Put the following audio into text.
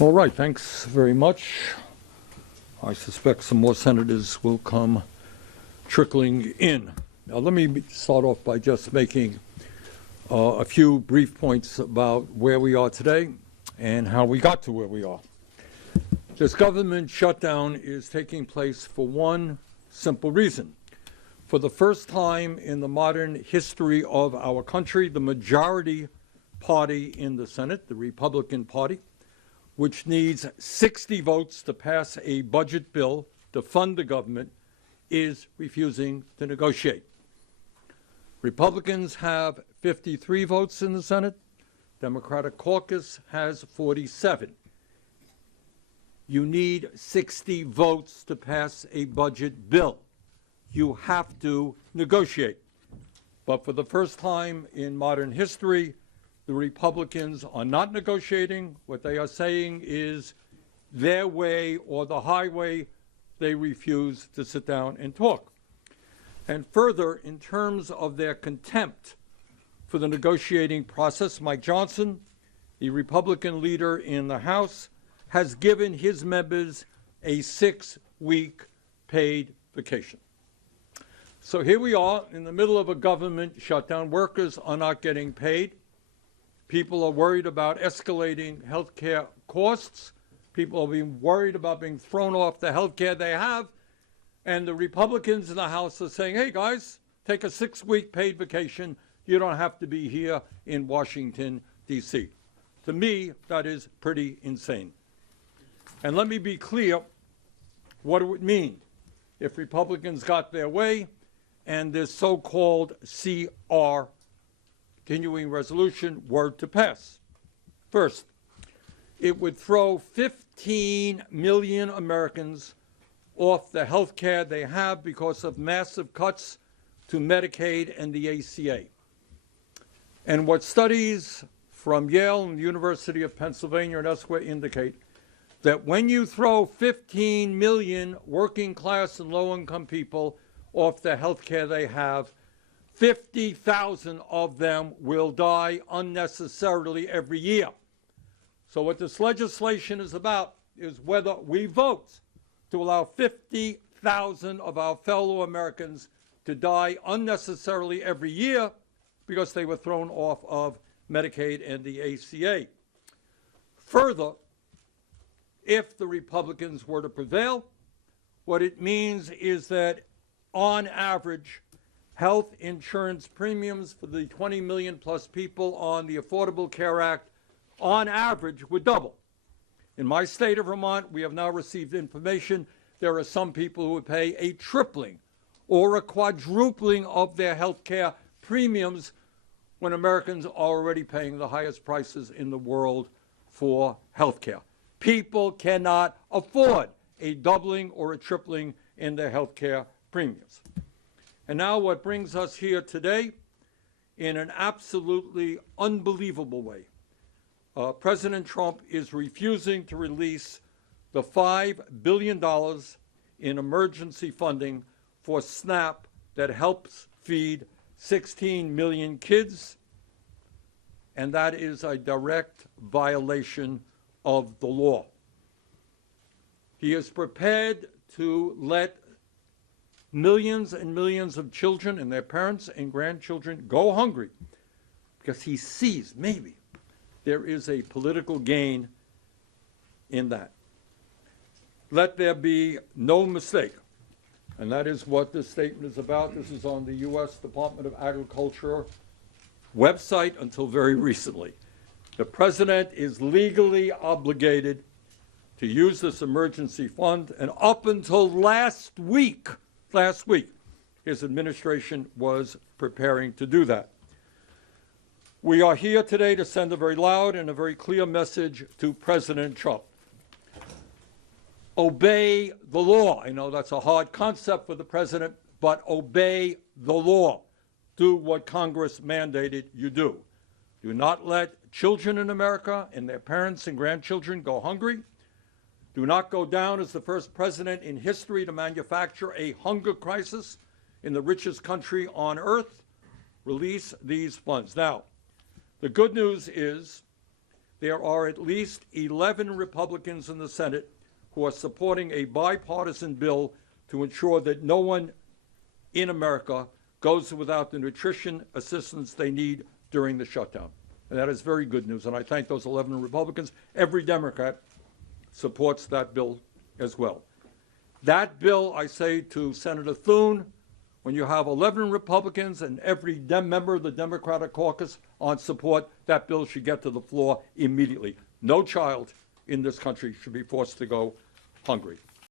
All right, thanks very much. I suspect some more senators will come trickling in. Now, let me start off by just making a few brief points about where we are today and how we got to where we are. This government shutdown is taking place for one simple reason. For the first time in the modern history of our country, the majority party in the Senate, the Republican Party, which needs 60 votes to pass a budget bill to fund the government, is refusing to negotiate. Republicans have 53 votes in the Senate. Democratic caucus has 47. You need 60 votes to pass a budget bill. You have to negotiate. But for the first time in modern history, the Republicans are not negotiating. What they are saying is their way or the highway. They refuse to sit down and talk. And further, in terms of their contempt for the negotiating process, Mike Johnson, the Republican leader in the House, has given his members a 6-week paid vacation. So here we are in the middle of a government shutdown. Workers are not getting paid. People are worried about escalating health care costs. People are being worried about being thrown off the health care they have. And the Republicans in the House are saying, hey, guys, take a 6-week paid vacation. You don't have to be here in Washington, D.C. To me, that is pretty insane. And let me be clear what it would mean if Republicans got their way and this so-called CR, continuing resolution, were to pass. First, it would throw 15 million Americans off the health care they have because of massive cuts to Medicaid and the ACA. And what studies from Yale and the University of Pennsylvania and elsewhere indicate that when you throw 15 million working class and low-income people off the health care they have, 50,000 of them will die unnecessarily every year. So what this legislation is about is whether we vote to allow 50,000 of our fellow Americans to die unnecessarily every year because they were thrown off of Medicaid and the ACA. Further, if the Republicans were to prevail, what it means is that on average, health insurance premiums for the 20 million plus people on the Affordable Care Act on average would double. In my state of Vermont, we have now received information there are some people who would pay a tripling or a quadrupling of their health care premiums when Americans are already paying the highest prices in the world for health care. People cannot afford a doubling or a tripling in their health care premiums. And now what brings us here today, in an absolutely unbelievable way, President Trump is refusing to release the $5 billion in emergency funding for SNAP that helps feed 16 million kids, and that is a direct violation of the law. He is prepared to let millions and millions of children and their parents and grandchildren go hungry because he sees maybe there is a political gain in that. Let there be no mistake, and that is what this statement is about. This is on the U.S. Department of Agriculture website until very recently. The president is legally obligated to use this emergency fund, and up until last week, his administration was preparing to do that. We are here today to send a very loud and a very clear message to President Trump. Obey the law. I know that's a hard concept for the president, but obey the law. Do what Congress mandated you do. Do not let children in America and their parents and grandchildren go hungry. Do not go down as the first president in history to manufacture a hunger crisis in the richest country on earth. Release these funds. Now, the good news is there are at least 11 Republicans in the Senate who are supporting a bipartisan bill to ensure that no one in America goes without the nutrition assistance they need during the shutdown. And that is very good news, and I thank those 11 Republicans. Every Democrat supports that bill as well. That bill, I say to Senator Thune, when you have 11 Republicans and every member of the Democratic caucus on support, that bill should get to the floor immediately. No child in this country should be forced to go hungry.